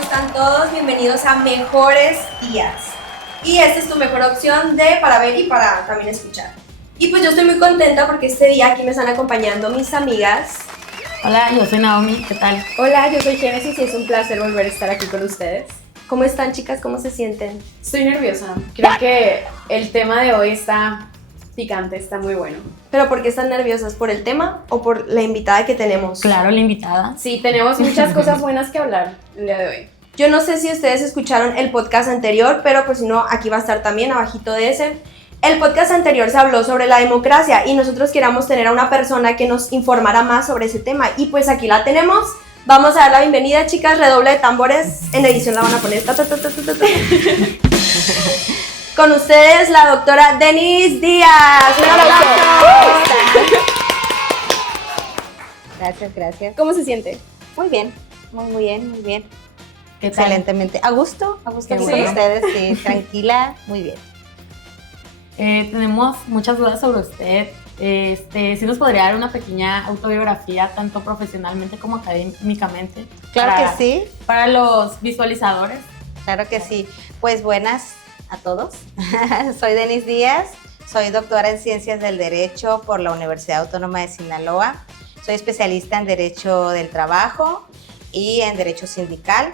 están todos? Bienvenidos a Mejores Días. Y esta es tu mejor opción para ver y para también escuchar. Y pues yo estoy muy contenta porque este día aquí me están acompañando mis amigas. Hola, yo soy Naomi, ¿qué tal? Hola, yo soy Génesis y es un placer volver a estar aquí con ustedes. ¿Cómo están, chicas? ¿Cómo se sienten? Estoy nerviosa. Creo que el tema de hoy está picante, está muy bueno. ¿Pero por qué están nerviosas? ¿Por el tema o por la invitada que tenemos? Claro, la invitada. Sí, tenemos muchas cosas buenas que hablar el día de hoy. Yo no sé si ustedes escucharon el podcast anterior, pero pues si no, aquí va a estar también abajito de ese. El podcast anterior se habló sobre la democracia y nosotros queríamos tener a una persona que nos informara más sobre ese tema. Y pues aquí la tenemos. Vamos a dar la bienvenida, chicas. Redoble de tambores. En edición la van a poner. Con ustedes, la doctora Denise Díaz. ¡Un aplauso! Gracias. ¿Cómo se siente? Muy bien, muy bien. ¿Qué tal? Excelentemente. A gusto aquí bueno. con ustedes, sí, tranquila, muy bien. Tenemos muchas dudas sobre usted. ¿Sí nos podría dar una pequeña autobiografía, tanto profesionalmente como académicamente? Claro que sí. Para los visualizadores. Claro que sí. Pues buenas a todos. Soy Denise Díaz, soy doctora en Ciencias del Derecho por la Universidad Autónoma de Sinaloa. Soy especialista en Derecho del Trabajo y en Derecho Sindical.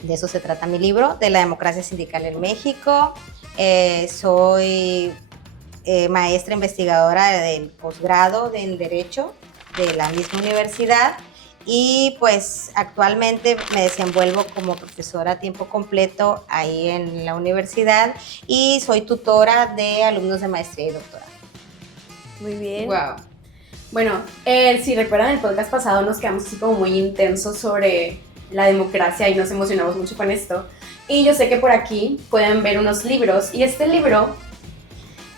De eso se trata mi libro, de la democracia sindical en México. Soy maestra investigadora del posgrado en Derecho de la misma universidad y pues actualmente me desenvuelvo como profesora a tiempo completo ahí en la universidad y soy tutora de alumnos de maestría y doctorado. Muy bien. Wow. Bueno, si recuerdan el podcast pasado nos quedamos así como muy intensos sobre la democracia y nos emocionamos mucho con esto. Y yo sé que por aquí pueden ver unos libros y este libro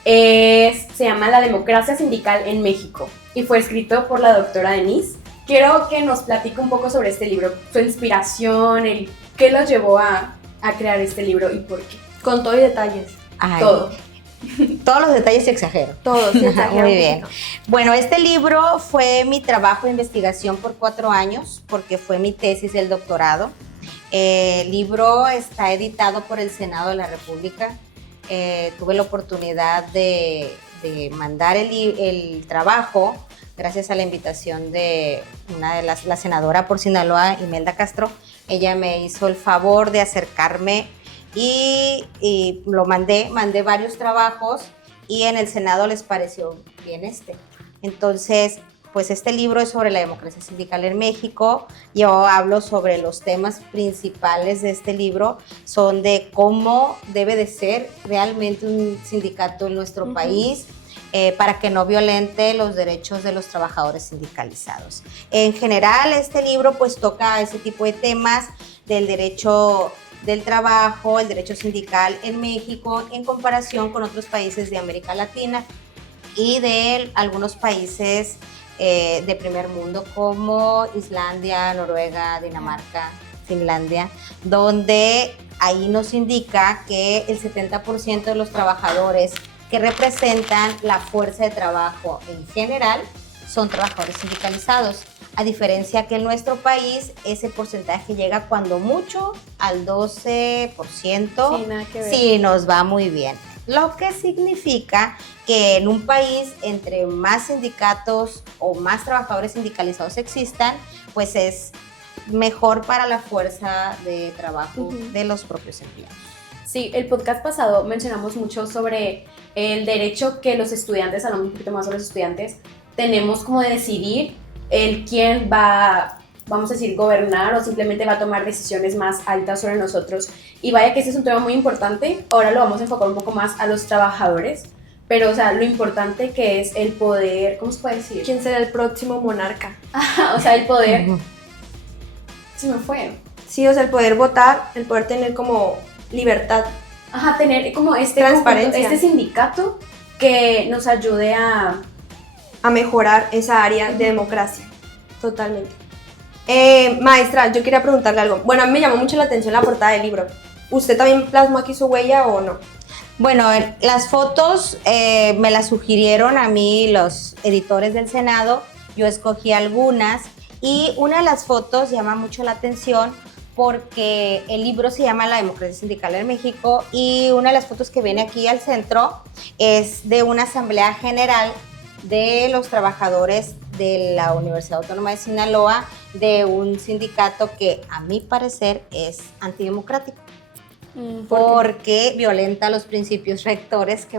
se llama La democracia sindical en México y fue escrito por la doctora Denise. Quiero que nos platique un poco sobre este libro, su inspiración, qué lo llevó a crear este libro y por qué. Con todo y detalles. Ay, Todo. todos los detalles exagero. Todo, sí, exagero Muy un bien. poquito. Bueno, este libro fue mi trabajo de investigación por 4 años porque fue mi tesis del doctorado. El libro está editado por el Senado de la República. Tuve la oportunidad de mandar el trabajo gracias a la invitación de una de la senadora por Sinaloa, Imelda Castro. Ella me hizo el favor de acercarme y lo mandé varios trabajos y en el Senado les pareció bien Entonces, pues este libro es sobre la democracia sindical en México. Yo hablo sobre los temas principales de este libro, son de cómo debe de ser realmente un sindicato en nuestro país para que no violente los derechos de los trabajadores sindicalizados. En general, este libro pues toca ese tipo de temas del derecho del trabajo, el derecho sindical en México en comparación con otros países de América Latina y de algunos países de primer mundo como Islandia, Noruega, Dinamarca, Finlandia, donde ahí nos indica que el 70% de los trabajadores que representan la fuerza de trabajo en general son trabajadores sindicalizados, a diferencia que en nuestro país ese porcentaje llega cuando mucho al 12%, Sí, nada que ver. si nos va muy bien. Lo que significa que en un país entre más sindicatos o más trabajadores sindicalizados existan, pues es mejor para la fuerza de trabajo de los propios empleados. Sí, el podcast pasado mencionamos mucho sobre el derecho que los estudiantes, hablamos un poquito más sobre los estudiantes, tenemos como de decidir el quién va, vamos a decir, gobernar o simplemente va a tomar decisiones más altas sobre nosotros. Y vaya que ese es un tema muy importante. Ahora lo vamos a enfocar un poco más a los trabajadores, pero o sea, lo importante que es el poder, ¿cómo se puede decir? ¿Quién será el próximo monarca? O sea, el poder, se me fue. Sí, o sea, el poder votar, el poder tener como libertad. Ajá, tener como Transparencia. este sindicato que nos ayude a mejorar esa área de democracia. Totalmente. Maestra, yo quería preguntarle algo. Bueno, a mí me llamó mucho la atención la portada del libro. ¿Usted también plasmó aquí su huella o no? Bueno, las fotos me las sugirieron a mí los editores del Senado. Yo escogí algunas y una de las fotos llama mucho la atención porque el libro se llama La democracia sindical en México y una de las fotos que viene aquí al centro es de una asamblea general de los trabajadores de la Universidad Autónoma de Sinaloa, de un sindicato que a mi parecer es antidemocrático, porque violenta los principios rectores que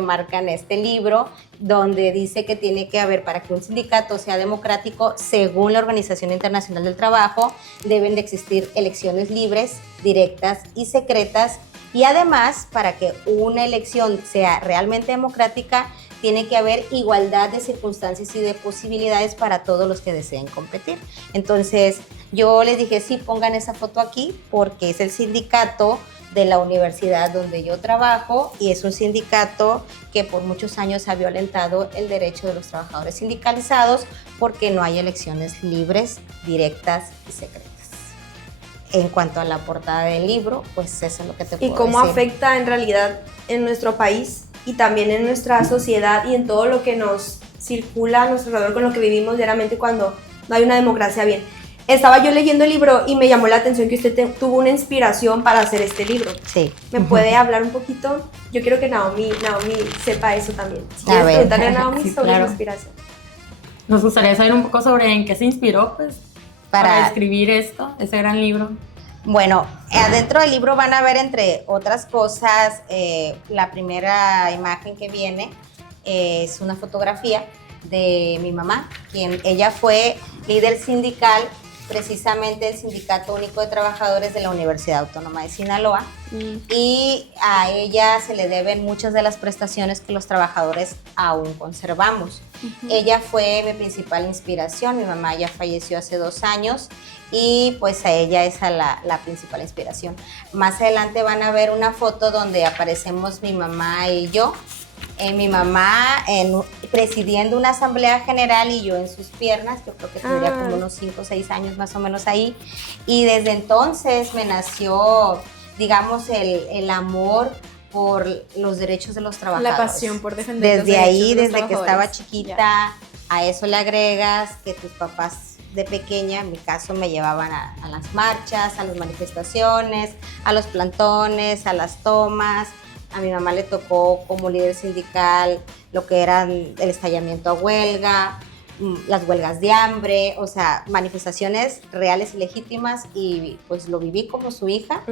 marcan este libro, donde dice que tiene que haber, para que un sindicato sea democrático, según la Organización Internacional del Trabajo, deben de existir elecciones libres, directas y secretas, y además, para que una elección sea realmente democrática, tiene que haber igualdad de circunstancias y de posibilidades para todos los que deseen competir. Entonces, yo les dije, sí, pongan esa foto aquí, porque es el sindicato de la universidad donde yo trabajo y es un sindicato que por muchos años ha violentado el derecho de los trabajadores sindicalizados porque no hay elecciones libres, directas y secretas. En cuanto a la portada del libro, pues eso es lo que te puedo decir. ¿Y cómo afecta en realidad en nuestro país y también en nuestra sociedad y en todo lo que nos circula a nuestro alrededor, con lo que vivimos diariamente cuando no hay una democracia bien? Estaba yo leyendo el libro y me llamó la atención que usted tuvo una inspiración para hacer este libro. Sí. ¿Me puede hablar un poquito? Yo quiero que Naomi sepa eso también. Si A quieres ver. preguntarle a Naomi Sí, sobre claro. la inspiración. Nos gustaría saber un poco sobre en qué se inspiró, pues, para escribir ese gran libro. Bueno, adentro del libro van a ver, entre otras cosas, la primera imagen que viene es una fotografía de mi mamá, quien ella fue líder sindical, precisamente el Sindicato Único de Trabajadores de la Universidad Autónoma de Sinaloa, y a ella se le deben muchas de las prestaciones que los trabajadores aún conservamos. Ella fue mi principal inspiración. Mi mamá ya falleció hace 2 años y pues a ella es la principal inspiración. Más adelante van a ver una foto donde aparecemos mi mamá y yo. Mi mamá presidiendo una asamblea general y yo en sus piernas. Yo creo que tendría como unos 5 o 6 años más o menos ahí, y desde entonces me nació, digamos, el amor por los derechos de los trabajadores. La pasión por defender los desde derechos ahí, de los desde que estaba trabajadores. chiquita. Ya. A eso le agregas que tus papás de pequeña, en mi caso, me llevaban a las marchas, a las manifestaciones, a los plantones, a las tomas. A mi mamá le tocó como líder sindical lo que eran el estallamiento a huelga, las huelgas de hambre, o sea, manifestaciones reales y legítimas, y pues lo viví como su hija.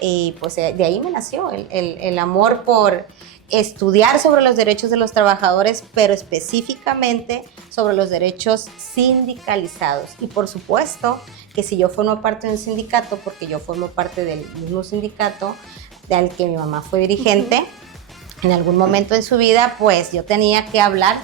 Y pues de ahí me nació el amor por estudiar sobre los derechos de los trabajadores, pero específicamente sobre los derechos sindicalizados. Y por supuesto que si yo formo parte de un sindicato, porque yo formo parte del mismo sindicato al que mi mamá fue dirigente, en algún momento en su vida, pues yo tenía que hablar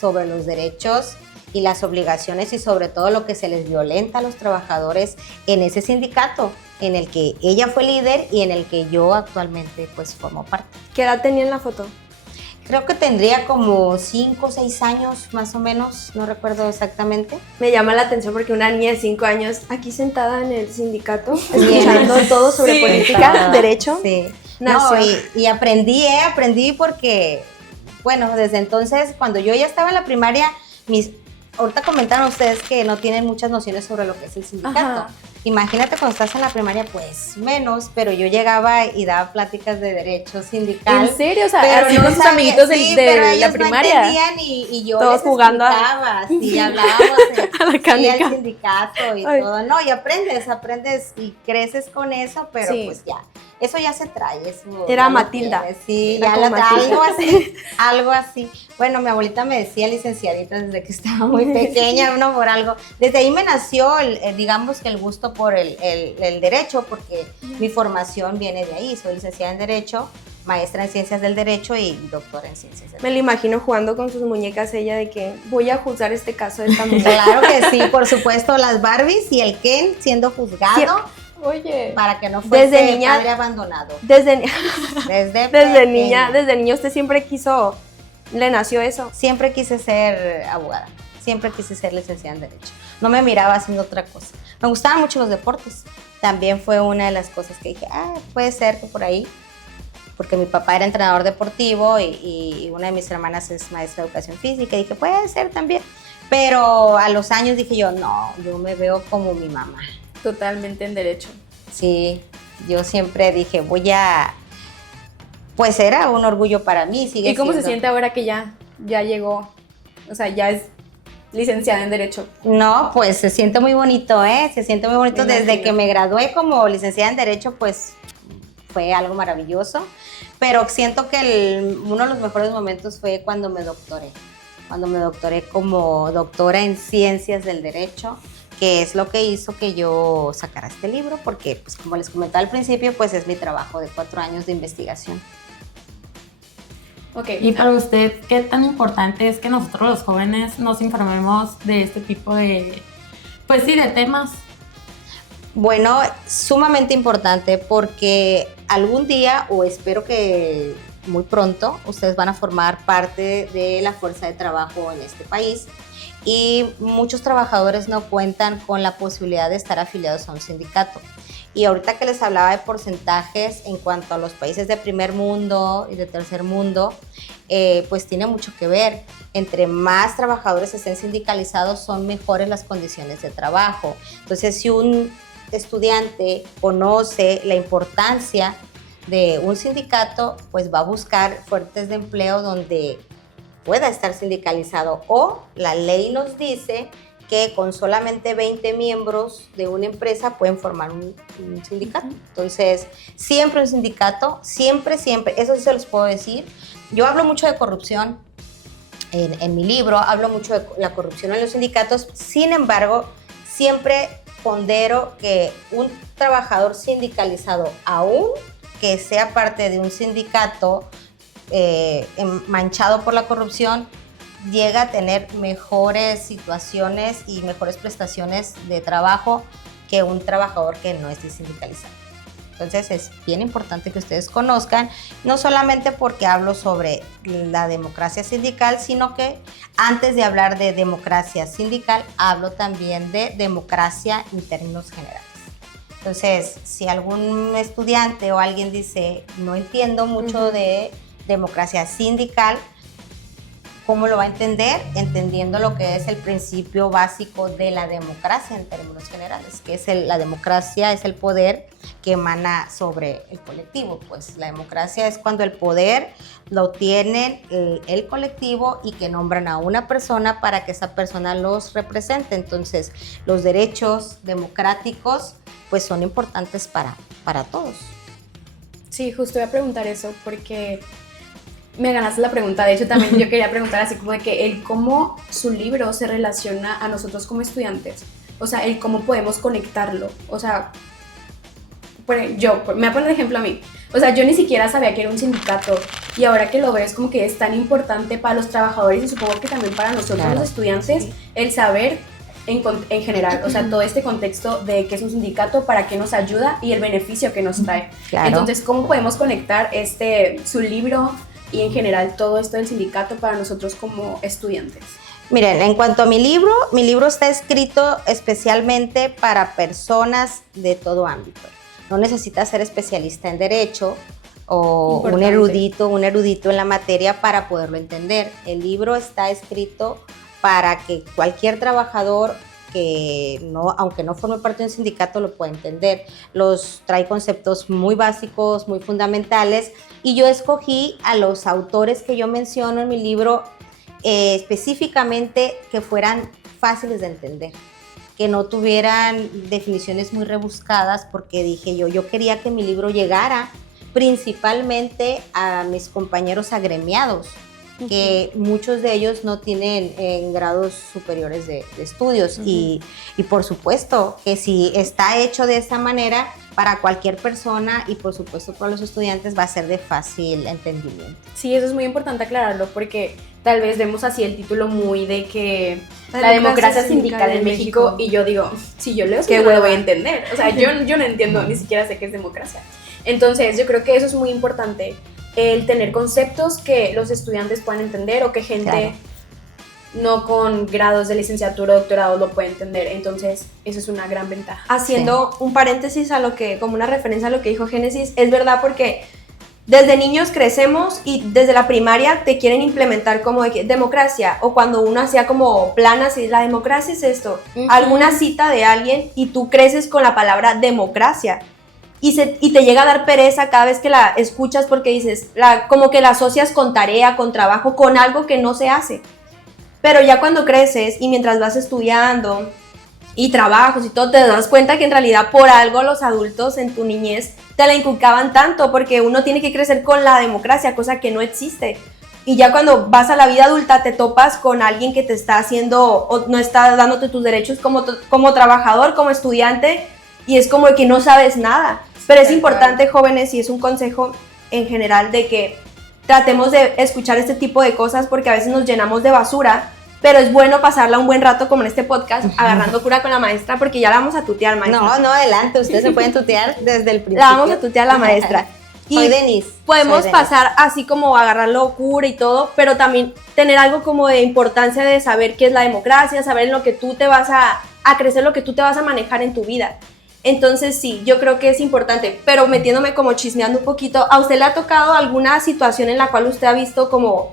sobre los derechos y las obligaciones y sobre todo lo que se les violenta a los trabajadores en ese sindicato en el que ella fue líder y en el que yo actualmente pues formo parte. ¿Qué edad tenía en la foto? Creo que tendría como 5 o 6 años más o menos, no recuerdo exactamente. Me llama la atención porque una niña de 5 años aquí sentada en el sindicato, escuchando todo sobre Sí, política, derecho. Sí. Nació. No, y aprendí porque, bueno, desde entonces, cuando yo ya estaba en la primaria, ahorita comentaron ustedes que no tienen muchas nociones sobre lo que es el sindicato. Ajá. Imagínate cuando estás en la primaria, pues menos, pero yo llegaba y daba pláticas de derecho sindical. ¿En serio? O sea, Pero así no con tus sabía- amiguitos sí, de pero la ellos primaria. No entendían y yo Todos les jugando explicaba, sí, hablábamos a la canica. al sindicato y Ay. todo. No, y aprendes y creces con eso, pero Sí. pues ya, eso ya se trae. Eso Era ya lo Matilda. tienes, sí, Era ya como Matilda. algo así. Bueno, mi abuelita me decía licenciadita desde que estaba muy pequeña, uno por algo. Desde ahí me nació, digamos que el gusto por el derecho, porque mi formación viene de ahí. Soy licenciada en Derecho, maestra en Ciencias del Derecho y doctora en Ciencias del Me lo imagino jugando con sus muñecas ella de que voy a juzgar este caso de esta mujer. Claro que sí, por supuesto, las Barbies y el Ken siendo juzgado Oye. para que no fuese Desde niña- padre abandonado. Desde Desde niña, pequeña. usted siempre le nació eso. Siempre quise ser abogada, siempre quise ser licenciada en Derecho. No me miraba haciendo otra cosa. Me gustaban mucho los deportes. También fue una de las cosas que dije, puede ser que por ahí, porque mi papá era entrenador deportivo y una de mis hermanas es maestra de educación física, y dije, puede ser también. Pero a los años dije yo, no, yo me veo como mi mamá. Totalmente en derecho. Sí, yo siempre dije, pues era un orgullo para mí, sigue ¿Y cómo se siendo. siente ahora que ya llegó, o sea, ya es licenciada en derecho? No, pues se siente muy bonito, ¿eh? Se siente muy bonito. Me Desde imagino. que me gradué como licenciada en Derecho, pues fue algo maravilloso. Pero siento que uno de los mejores momentos fue cuando me doctoré. Cuando me doctoré como doctora en Ciencias del Derecho, que es lo que hizo que yo sacara este libro, porque, pues como les comentaba al principio, pues es mi trabajo de 4 años de investigación. Ok. Y para usted, ¿qué tan importante es que nosotros los jóvenes nos informemos de este tipo de, pues sí, de temas? Bueno, sumamente importante porque algún día, o espero que muy pronto, ustedes van a formar parte de la fuerza de trabajo en este país y muchos trabajadores no cuentan con la posibilidad de estar afiliados a un sindicato. Y ahorita que les hablaba de porcentajes en cuanto a los países de primer mundo y de tercer mundo, pues tiene mucho que ver. Entre más trabajadores estén sindicalizados, son mejores las condiciones de trabajo. Entonces, si un estudiante conoce la importancia de un sindicato, pues va a buscar fuentes de empleo donde pueda estar sindicalizado, o la ley nos dice que con solamente 20 miembros de una empresa pueden formar un sindicato. Entonces, siempre un sindicato, siempre, eso sí se los puedo decir. Yo hablo mucho de corrupción en mi libro, hablo mucho de la corrupción en los sindicatos, sin embargo, siempre pondero que un trabajador sindicalizado, aún que sea parte de un sindicato manchado por la corrupción, llega a tener mejores situaciones y mejores prestaciones de trabajo que un trabajador que no esté sindicalizado. Entonces es bien importante que ustedes conozcan, no solamente porque hablo sobre la democracia sindical, sino que antes de hablar de democracia sindical, hablo también de democracia en términos generales. Entonces, si algún estudiante o alguien dice, no entiendo mucho de democracia sindical, ¿cómo lo va a entender? Entendiendo lo que es el principio básico de la democracia en términos generales, que es la democracia es el poder que emana sobre el colectivo. Pues la democracia es cuando el poder lo tiene el colectivo y que nombran a una persona para que esa persona los represente. Entonces, los derechos democráticos pues son importantes para todos. Sí, justo voy a preguntar eso porque me ganaste la pregunta. De hecho, también yo quería preguntar así como de que cómo su libro se relaciona a nosotros como estudiantes. O sea, el cómo podemos conectarlo. O sea, me voy a poner de ejemplo a mí. O sea, yo ni siquiera sabía que era un sindicato y ahora que lo veo es como que es tan importante para los trabajadores y supongo que también para nosotros Claro, los estudiantes, sí. El saber en general, o sea, todo este contexto de qué es un sindicato, para qué nos ayuda y el beneficio que nos trae. Claro. Entonces, ¿cómo podemos conectar su libro y en general todo esto del sindicato para nosotros como estudiantes? Miren, en cuanto a mi libro está escrito especialmente para personas de todo ámbito. No necesitas ser especialista en derecho o un erudito en la materia para poderlo entender. El libro está escrito para que cualquier trabajador que aunque no forme parte de un sindicato lo pueda entender. Trae conceptos muy básicos, muy fundamentales, y yo escogí a los autores que yo menciono en mi libro específicamente que fueran fáciles de entender, que no tuvieran definiciones muy rebuscadas, porque dije yo quería que mi libro llegara principalmente a mis compañeros agremiados, que muchos de ellos no tienen grados superiores de estudios, y por supuesto que si está hecho de esta manera, para cualquier persona y por supuesto para los estudiantes va a ser de fácil entendimiento. Sí, eso es muy importante aclararlo porque tal vez vemos así el título muy de que la democracia sindical en México, y yo digo, si yo leo que lo voy a entender, o sea, yo no entiendo, ni siquiera sé qué es democracia. Entonces yo creo que eso es muy importante, el tener conceptos que los estudiantes puedan entender o que gente no con grados de licenciatura o doctorado lo puede entender. Entonces eso es una gran ventaja. Haciendo un paréntesis como una referencia a lo que dijo Génesis, es verdad, porque desde niños crecemos y desde la primaria te quieren implementar como de que democracia, o cuando uno hacía como planas y la democracia es esto, alguna cita de alguien y tú creces con la palabra democracia y te llega a dar pereza cada vez que la escuchas porque dices, como que la asocias con tarea, con trabajo, con algo que no se hace. Pero ya cuando creces y mientras vas estudiando y trabajos y todo, te das cuenta que en realidad por algo los adultos en tu niñez te la inculcaban tanto, porque uno tiene que crecer con la democracia, cosa que no existe. Y ya cuando vas a la vida adulta te topas con alguien que te está haciendo o no está dándote tus derechos como trabajador, como estudiante, y es como que no sabes nada. Pero es importante, jóvenes, y es un consejo en general, de que tratemos de escuchar este tipo de cosas porque a veces nos llenamos de basura, pero es bueno pasarla un buen rato como en este podcast, agarrando cura con la maestra, porque ya la vamos a tutear, maestra. No, adelante, ustedes se pueden tutear desde el principio. La vamos a tutear a la maestra. Soy Denise. Podemos pasar así como agarrar locura y todo, pero también tener algo como de importancia de saber qué es la democracia, saber en lo que tú te vas a crecer, lo que tú te vas a manejar en tu vida. Entonces sí, yo creo que es importante, pero metiéndome como chismeando un poquito, ¿a usted le ha tocado alguna situación en la cual usted ha visto como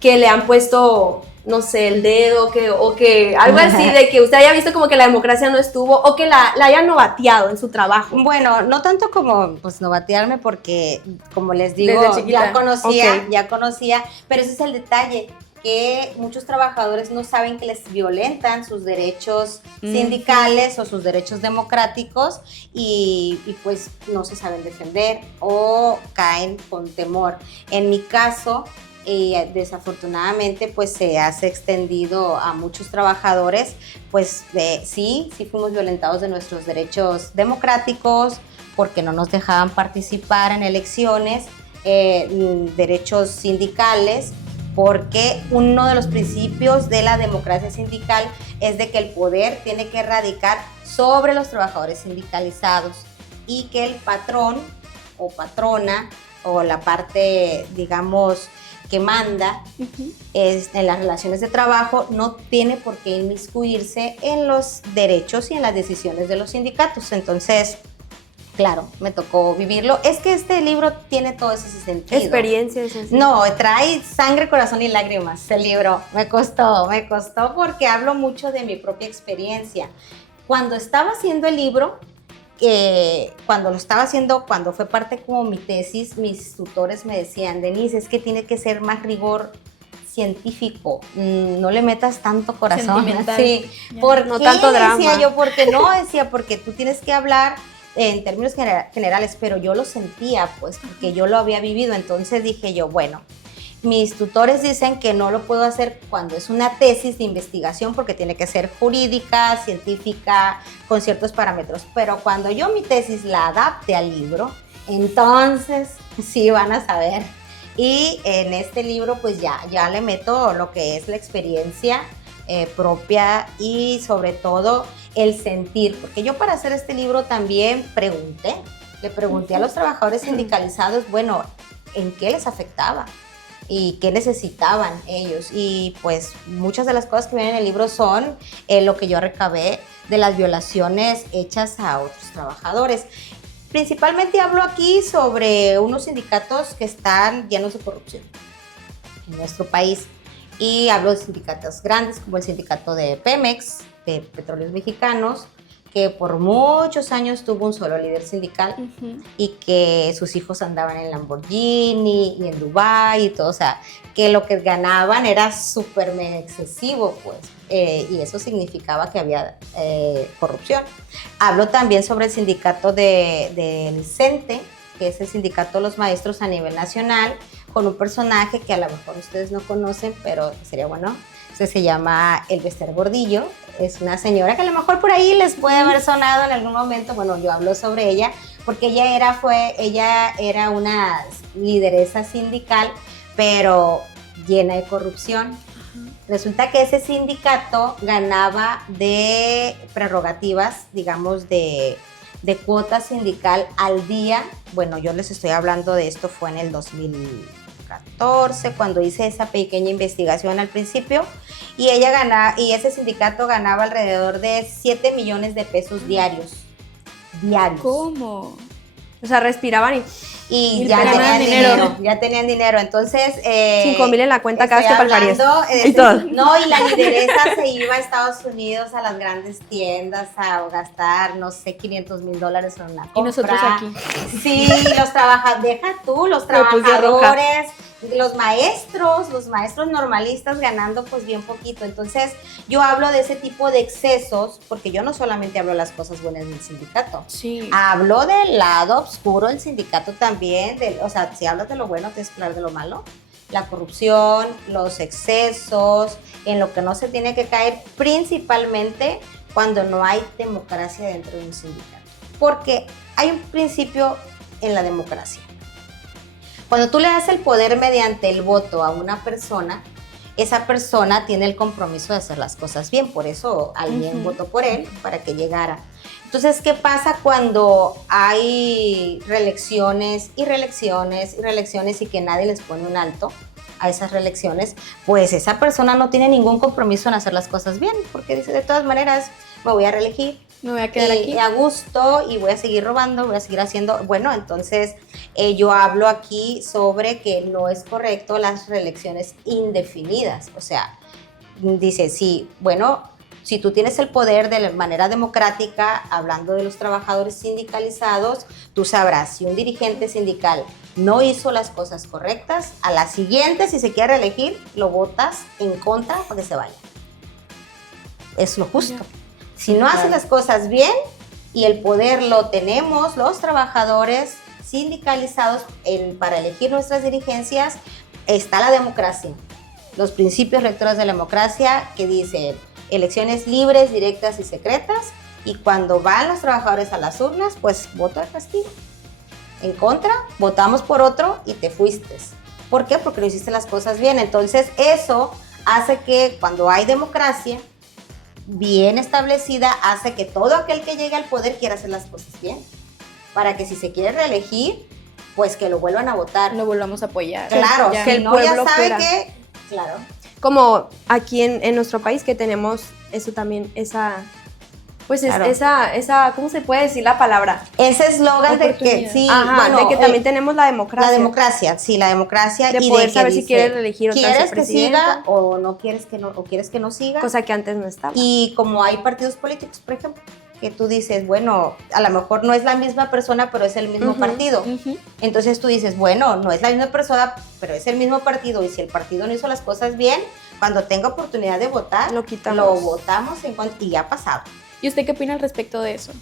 que le han puesto, no sé, el dedo, o que algo así, de que usted haya visto como que la democracia no estuvo, o que la hayan novateado en su trabajo? Bueno, no tanto como pues novatearme, porque como les digo, ya conocía, pero ese es el detalle, que muchos trabajadores no saben que les violentan sus derechos sindicales o sus derechos democráticos y pues no se saben defender o caen con temor. En mi caso, desafortunadamente pues se ha extendido a muchos trabajadores, pues sí fuimos violentados de nuestros derechos democráticos porque no nos dejaban participar en elecciones, derechos sindicales, porque uno de los principios de la democracia sindical es de que el poder tiene que radicar sobre los trabajadores sindicalizados y que el patrón o patrona o la parte, digamos, que manda en las relaciones de trabajo no tiene por qué inmiscuirse en los derechos y en las decisiones de los sindicatos. Entonces, claro, me tocó vivirlo. Es que este libro tiene todo ese sentido. Experiencias. Así. No, trae sangre, corazón y lágrimas el libro. Me costó porque hablo mucho de mi propia experiencia. Cuando estaba haciendo el libro, cuando fue parte como mi tesis, mis tutores me decían, Denise, es que tiene que ser más rigor científico, no le metas tanto corazón. Sí, ¿por no qué? Tanto drama. Decía yo, porque tú tienes que hablar en términos generales, pero yo lo sentía, pues, porque yo lo había vivido. Entonces dije yo, bueno, mis tutores dicen que no lo puedo hacer cuando es una tesis de investigación porque tiene que ser jurídica, científica, con ciertos parámetros, pero cuando yo mi tesis la adapte al libro, entonces sí van a saber. Y en este libro pues ya le meto lo que es la experiencia propia y sobre todo el sentir, porque yo para hacer este libro también le pregunté a los trabajadores sindicalizados, bueno, ¿en qué les afectaba? ¿Y qué necesitaban ellos? Y pues muchas de las cosas que vienen en el libro son lo que yo recabé de las violaciones hechas a otros trabajadores. Principalmente hablo aquí sobre unos sindicatos que están llenos de corrupción en nuestro país. Y hablo de sindicatos grandes como el sindicato de Pemex, de Petróleos Mexicanos, que por muchos años tuvo un solo líder sindical y que sus hijos andaban en Lamborghini y en Dubái y todo, o sea, que lo que ganaban era súper mega excesivo, pues, y eso significaba que había corrupción. Hablo también sobre el sindicato del CENTE, que es el sindicato de los maestros a nivel nacional, con un personaje que a lo mejor ustedes no conocen, pero sería bueno. Se llama Elvester Gordillo, es una señora que a lo mejor por ahí les puede haber sonado en algún momento. Bueno, yo hablo sobre ella porque ella era una lideresa sindical, pero llena de corrupción. Resulta que ese sindicato ganaba de prerrogativas, digamos, de cuota sindical al día. Bueno, yo les estoy hablando de esto, fue en el 2014, cuando hice esa pequeña investigación al principio, y ese sindicato ganaba alrededor de 7 millones de pesos diarios. ¿Cómo? O sea, respiraban y Y ya tenían tenían dinero. Entonces, 5,000 en la cuenta cada vez que estoy palparías. hablando, Y todo. no, y la lideresa se iba a Estados Unidos a las grandes tiendas a gastar, no sé, $500,000 en una compra. Y nosotros aquí. Sí, los trabajadores, deja tú, los Me puse roja. trabajadores, los maestros normalistas ganando pues bien poquito. Entonces, yo hablo de ese tipo de excesos, porque yo no solamente hablo de las cosas buenas del sindicato. Sí. Hablo del lado oscuro del sindicato también, o sea, si hablas de lo bueno, tienes que hablar de lo malo. La corrupción, los excesos, en lo que no se tiene que caer, principalmente cuando no hay democracia dentro de un sindicato. Porque hay un principio en la democracia. Cuando tú le das el poder mediante el voto a una persona, esa persona tiene el compromiso de hacer las cosas bien, por eso alguien votó por él para que llegara. Entonces, ¿qué pasa cuando hay reelecciones y que nadie les pone un alto a esas reelecciones? Pues esa persona no tiene ningún compromiso en hacer las cosas bien, porque dice, de todas maneras, me voy a reelegir. Me voy a quedar aquí. A gusto y voy a seguir robando, voy a seguir haciendo. Bueno, entonces yo hablo aquí sobre que no es correcto las reelecciones indefinidas. O sea, dice, sí, bueno, si tú tienes el poder de manera democrática, hablando de los trabajadores sindicalizados, tú sabrás si un dirigente sindical no hizo las cosas correctas, a la siguiente, si se quiere reelegir, lo votas en contra para que se vaya. Es lo justo. Si no haces las cosas bien y el poder lo tenemos los trabajadores sindicalizados para elegir nuestras dirigencias, está la democracia. Los principios rectores de la democracia que dicen elecciones libres, directas y secretas, y cuando van los trabajadores a las urnas, pues voto de castigo. En contra, votamos por otro y te fuiste. ¿Por qué? Porque no hiciste las cosas bien. Entonces eso hace que cuando hay democracia bien establecida, hace que todo aquel que llegue al poder quiera hacer las cosas bien, para que si se quiere reelegir, pues que lo vuelvan a votar. Lo volvamos a apoyar. Claro, que si el no pueblo ya sabe quiera. que, claro. Como aquí en nuestro país que tenemos eso también, Claro. esa, ¿cómo se puede decir la palabra? Ese eslogan de que, Oportunidad. sí, Ajá, bueno, de que también tenemos la democracia. la democracia, sí, la democracia. De y poder que saber si dice, quieres reelegir otra vez ¿quieres al que presidente? siga o no quieres que no, o quieres que no siga? Cosa que antes no estaba. Y como hay partidos políticos, por ejemplo, que tú dices, bueno, a lo mejor no es la misma persona, pero es el mismo Ujú, partido. Entonces tú dices, bueno, no es la misma persona, pero es el mismo partido, y si el partido no hizo las cosas bien, cuando tenga oportunidad de votar, Lo quitamos. lo votamos en contra, y ya ha pasado. ¿Y usted qué opina al respecto de eso?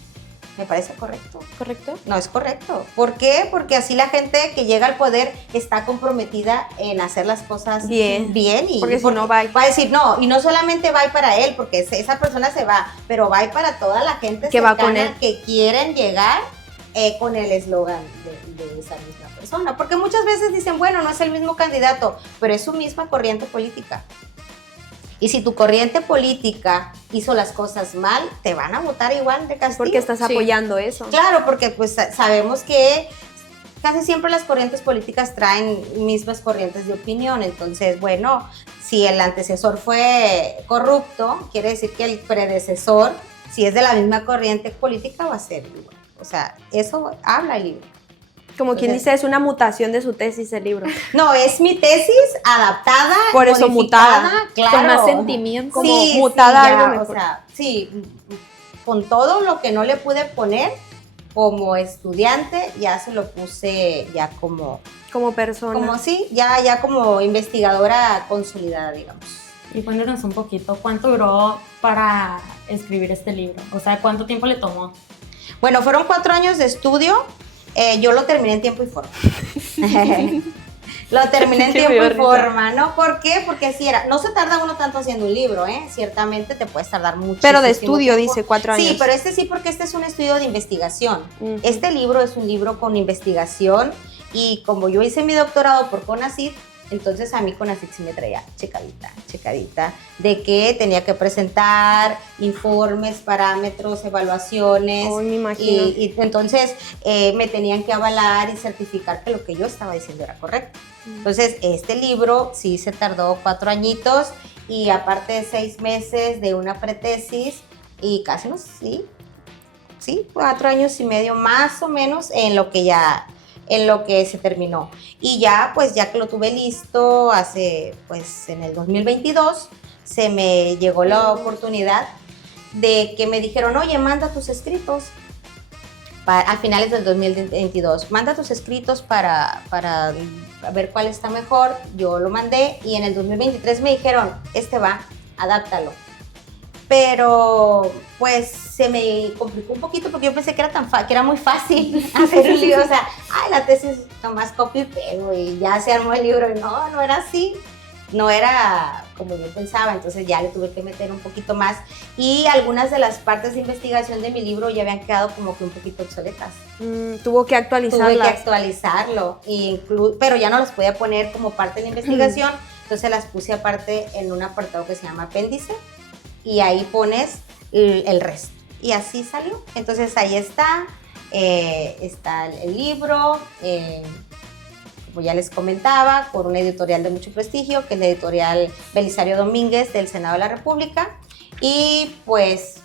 Me parece correcto. ¿Correcto? No es correcto. ¿Por qué? Porque así la gente que llega al poder está comprometida en hacer las cosas Bien. y Porque si no, va. va a decir, no, y no solamente va para él, porque esa persona se va, pero va para toda la gente Que va con cercana él. que quieren llegar con el eslogan de esa misma persona. Porque muchas veces dicen, bueno, no es el mismo candidato, pero es su misma corriente política. Y si tu corriente política hizo las cosas mal, te van a votar igual de castigo. Porque estás Sí. apoyando eso. Claro, porque pues sabemos que casi siempre las corrientes políticas traen mismas corrientes de opinión. Entonces, bueno, si el antecesor fue corrupto, quiere decir que el predecesor, si es de la misma corriente política, va a ser igual. O sea, eso habla el libro. Como quien Entonces- dice, es una mutación de su tesis el libro. No, es mi tesis adaptada, Por eso modificada, mutada, claro. Con más sentimiento. como Sí, mutada sí, ya, algo mejor. O sea, sí, con todo lo que no le pude poner como estudiante, ya se lo puse ya como persona. como sí, ya como investigadora consolidada, digamos. Y cuéntanos un poquito, ¿cuánto duró para escribir este libro? O sea, ¿cuánto tiempo le tomó? Bueno, fueron 4 años de estudio. Yo lo terminé en tiempo y forma. Lo terminé en Sí, me tiempo dio y risa. forma, ¿no? ¿Por qué? Porque así era. No se tarda uno tanto haciendo un libro, ¿eh? Ciertamente te puedes tardar mucho. Pero de estudio, dice, 4 años. Sí, pero sí, porque este es un estudio de investigación. Ujú. Este libro es un libro con investigación, y como yo hice mi doctorado por CONACYT, entonces a mí CONACYT sí me traía checadita, de que tenía que presentar informes, parámetros, evaluaciones, Ay, me imagino. y entonces me tenían que avalar y certificar que lo que yo estaba diciendo era correcto. Entonces este libro sí se tardó 4 añitos, y aparte de 6 meses de una pretesis, y casi no, sí, 4 años y medio más o menos, en lo que ya en lo que se terminó. Y ya, pues ya que lo tuve listo, pues en el 2022, se me llegó la oportunidad de que me dijeron, oye, manda tus escritos. A finales del 2022, manda tus escritos para ver cuál está mejor. Yo lo mandé y en el 2023 me dijeron, va, adáptalo. Pero pues se me complicó un poquito porque yo pensé que era muy fácil hacer un libro, o sea, la tesis nomás copio y pego y ya se armó el libro. Y no era así, no era como yo pensaba, entonces ya le tuve que meter un poquito más y algunas de las partes de investigación de mi libro ya habían quedado como que un poquito obsoletas. Tuvo que actualizarlas. Tuve que actualizarlo, pero ya no las podía poner como parte de la investigación, entonces las puse aparte en un apartado que se llama apéndice y ahí pones el resto. Y así salió. Entonces ahí está el libro, como ya les comentaba, por una editorial de mucho prestigio, que es la editorial Belisario Domínguez del Senado de la República. Y pues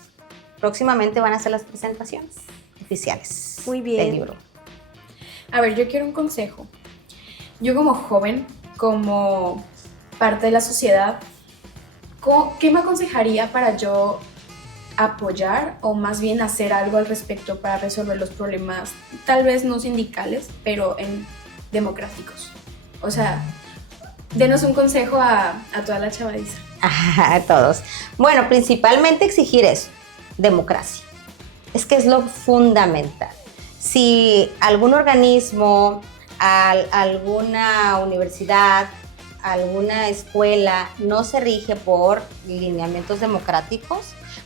próximamente van a ser las presentaciones oficiales. Muy bien. Del libro. A ver, yo quiero un consejo. Yo como joven, como parte de la sociedad, ¿qué me aconsejaría para yo apoyar o más bien hacer algo al respecto para resolver los problemas, tal vez no sindicales, pero democráticos? O sea, denos un consejo a toda la chavadiza. A todos. Bueno, principalmente exigir eso, democracia. Es que es lo fundamental. Si algún organismo, alguna universidad, alguna escuela no se rige por lineamientos democráticos,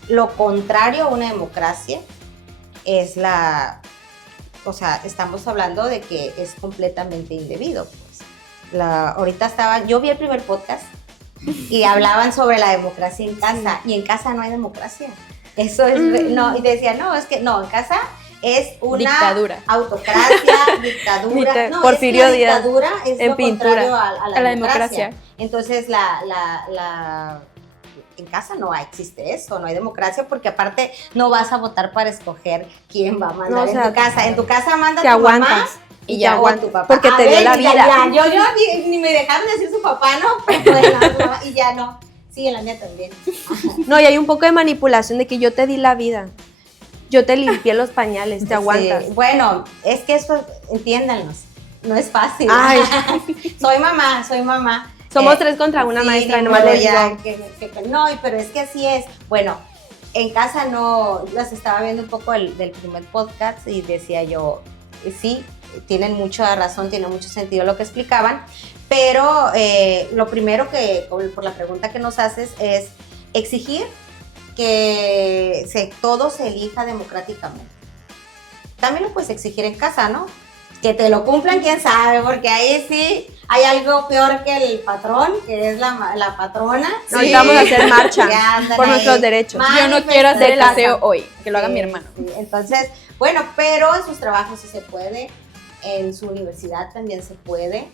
lo contrario a una democracia es estamos hablando de que es completamente indebido. Pues. Yo vi el primer podcast y hablaban sobre la democracia en casa, y en casa no hay democracia. Eso es, no, y decía, en casa es una dictadura, autocracia, dictadura. Porfirio Díaz, la Díaz dictadura es en lo pintura contrario a la democracia. Entonces, en casa no existe eso, no hay democracia, porque aparte no vas a votar para escoger quién va a mandar en tu casa. En tu casa manda tu mamá y ya aguanta tu papá. Porque te dio la vida. Yo ni me dejaron decir su papá, ¿no? Bueno, y ya no. Sí, en la mía también. No, y hay un poco de manipulación de que yo te di la vida. Yo te limpié los pañales, te aguantas. Sí. Bueno, es que eso, entiéndanos, no es fácil. Ay. Soy mamá. Somos 3 contra una maestra, y nomás le digo. No, pero es que así es. Bueno, en casa no, las estaba viendo un poco del primer podcast y decía yo, sí, tienen mucha razón, tiene mucho sentido lo que explicaban, pero lo primero por la pregunta que nos haces es exigir que todo se elija democráticamente. También lo puedes exigir en casa, ¿no? Que te lo cumplan, quién sabe, porque ahí sí hay algo peor que el patrón, que es la patrona. No, sí. Vamos a hacer marcha por nuestros derechos. Yo no quiero hacer el aseo hoy, que lo haga mi hermano. Sí. Entonces, bueno, pero en sus trabajos sí se puede, en su universidad también se puede.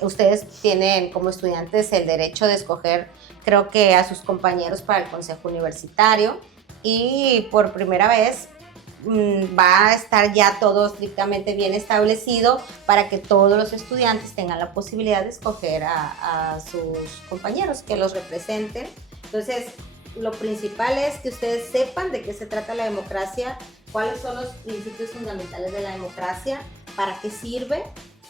Ustedes tienen como estudiantes el derecho de escoger, creo que a sus compañeros para el consejo universitario, y por primera vez va a estar ya todo estrictamente bien establecido para que todos los estudiantes tengan la posibilidad de escoger a sus compañeros que los representen. Entonces, lo principal es que ustedes sepan de qué se trata la democracia, cuáles son los principios fundamentales de la democracia, para qué sirve,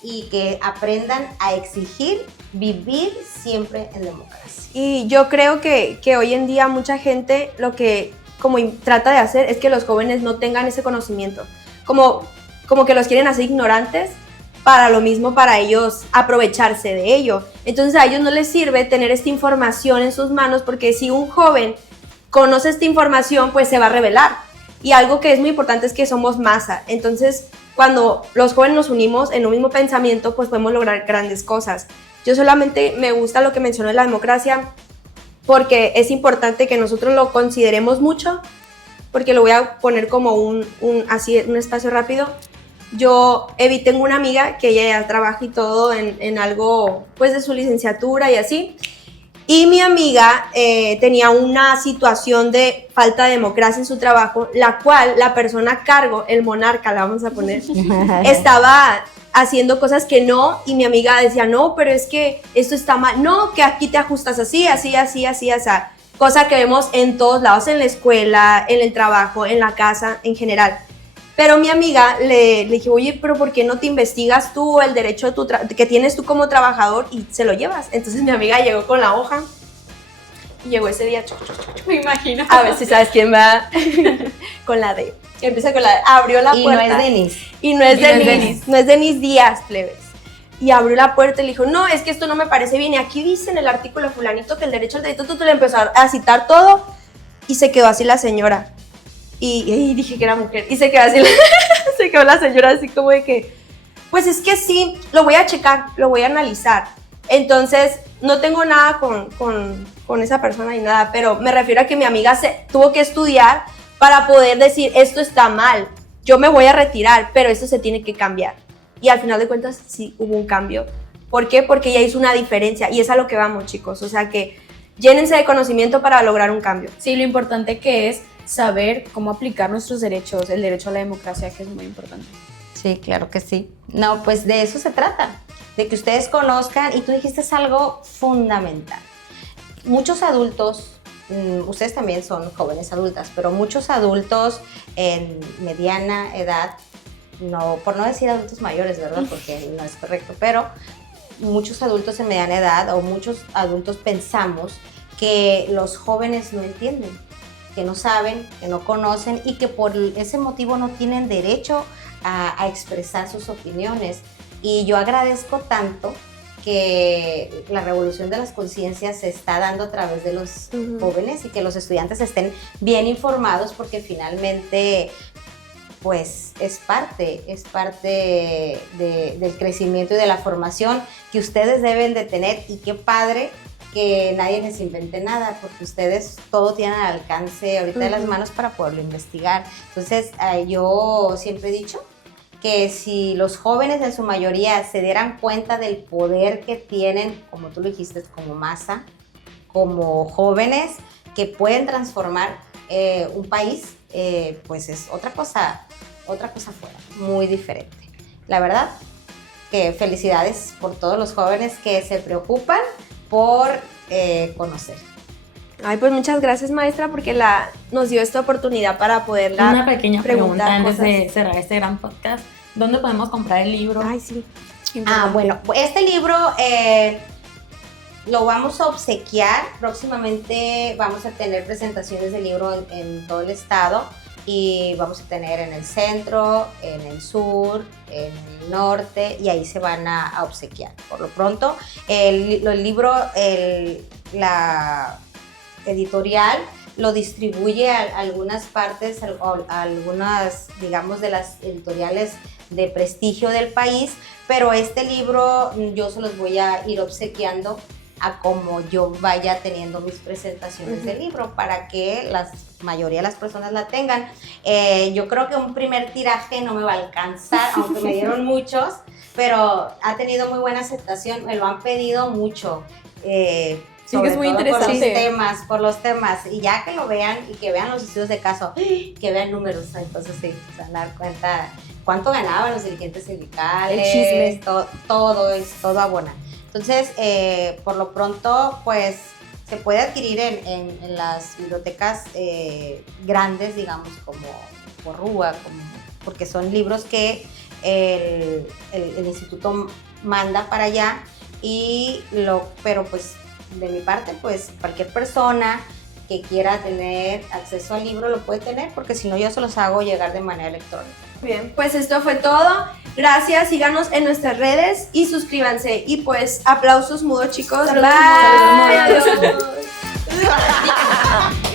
y que aprendan a exigir vivir siempre en democracia. Y yo creo que hoy en día mucha gente lo que trata de hacer es que los jóvenes no tengan ese conocimiento, como que los quieren hacer ignorantes para lo mismo, para ellos aprovecharse de ello. Entonces a ellos no les sirve tener esta información en sus manos, porque si un joven conoce esta información, pues se va a rebelar. Y algo que es muy importante es que somos masa. Entonces, cuando los jóvenes nos unimos en un mismo pensamiento, pues podemos lograr grandes cosas. Yo solamente me gusta lo que mencionó de la democracia, porque es importante que nosotros lo consideremos mucho, porque lo voy a poner como un espacio rápido. Yo tengo una amiga que ella ya trabaja y todo en algo pues de su licenciatura y así, Y mi amiga tenía una situación de falta de democracia en su trabajo, la cual la persona a cargo, el monarca, la vamos a poner, estaba haciendo cosas que no, y mi amiga decía, no, pero es que esto está mal, no, que aquí te ajustas así, así, así, así, así, cosa que vemos en todos lados, en la escuela, en el trabajo, en la casa, en general. Pero mi amiga le dije, oye, pero ¿por qué no te investigas tú el derecho de que tienes tú como trabajador y se lo llevas? Entonces mi amiga llegó con la hoja y llegó ese día, Me imagino. a ver si sabes quién va con la D. Empieza con la D, abrió la puerta. Y no es Denise. Y no es Denise, no es Denise Díaz, plebes. Y abrió la puerta y le dijo, no, es que esto no me parece bien. Y aquí dice en el artículo fulanito que el derecho al delito, tú le empezó a citar todo y se quedó así la señora. Y dije que era mujer. Y se quedó así, se quedó la señora así como de que, pues es que sí, lo voy a checar, lo voy a analizar. Entonces, no tengo nada con esa persona ni nada, pero me refiero a que mi amiga tuvo que estudiar para poder decir, esto está mal, yo me voy a retirar, pero esto se tiene que cambiar. Y al final de cuentas, sí hubo un cambio. ¿Por qué? Porque ella hizo una diferencia, y es a lo que vamos, chicos. O sea que llénense de conocimiento para lograr un cambio. Sí, lo importante que es saber cómo aplicar nuestros derechos, el derecho a la democracia, que es muy importante. Sí, claro que sí. No, pues de eso se trata, de que ustedes conozcan, y tú dijiste es algo fundamental. Muchos adultos, ustedes también son jóvenes adultas, pero muchos adultos en mediana edad, no, por no decir adultos mayores, ¿verdad? Porque no es correcto, pero muchos adultos en mediana edad o muchos adultos pensamos que los jóvenes no entienden, que no saben, que no conocen y que por ese motivo no tienen derecho a expresar sus opiniones. Y yo agradezco tanto que la revolución de las conciencias se está dando a través de los jóvenes y que los estudiantes estén bien informados, porque finalmente pues es parte del crecimiento y de la formación que ustedes deben de tener. Y qué padre que nadie les invente nada, porque ustedes todo tienen al alcance ahorita de las manos para poderlo investigar. Entonces, yo siempre he dicho que si los jóvenes en su mayoría se dieran cuenta del poder que tienen, como tú lo dijiste, como masa, como jóvenes que pueden transformar un país, pues es otra cosa fuera, muy diferente. La verdad que felicidades por todos los jóvenes que se preocupan por conocer. Ay, pues muchas gracias, maestra, porque nos dio esta oportunidad para poderla Una pequeña pregunta antes cosas. de cerrar este gran podcast. ¿Dónde podemos comprar el libro? Ay, sí. Bueno, este libro lo vamos a obsequiar. Próximamente vamos a tener presentaciones del libro en todo el estado, y vamos a tener en el centro, en el sur, en el norte, y ahí se van a obsequiar. Por lo pronto, el libro, la editorial lo distribuye a algunas partes, a algunas, digamos, de las editoriales de prestigio del país, pero este libro yo se los voy a ir obsequiando a como yo vaya teniendo mis presentaciones del libro, para que la mayoría de las personas la tengan. Yo creo que un primer tiraje no me va a alcanzar, aunque me dieron muchos, pero ha tenido muy buena aceptación, me lo han pedido mucho. Sí, que es muy interesante. Por los temas, y ya que lo vean y que vean los estudios de caso, que vean números, entonces sí, se van a dar cuenta cuánto ganaban los dirigentes sindicales, el chisme, todo abona. Entonces, por lo pronto, pues se puede adquirir en las bibliotecas grandes, digamos, como Porrúa, porque son libros que el instituto manda para allá, pero pues de mi parte, pues cualquier persona que quiera tener acceso al libro lo puede tener, porque si no yo se los hago llegar de manera electrónica. Bien, pues esto fue todo. Gracias, síganos en nuestras redes y suscríbanse. Y pues aplausos mudos, chicos. Saludos, Bye. saludos. Adiós.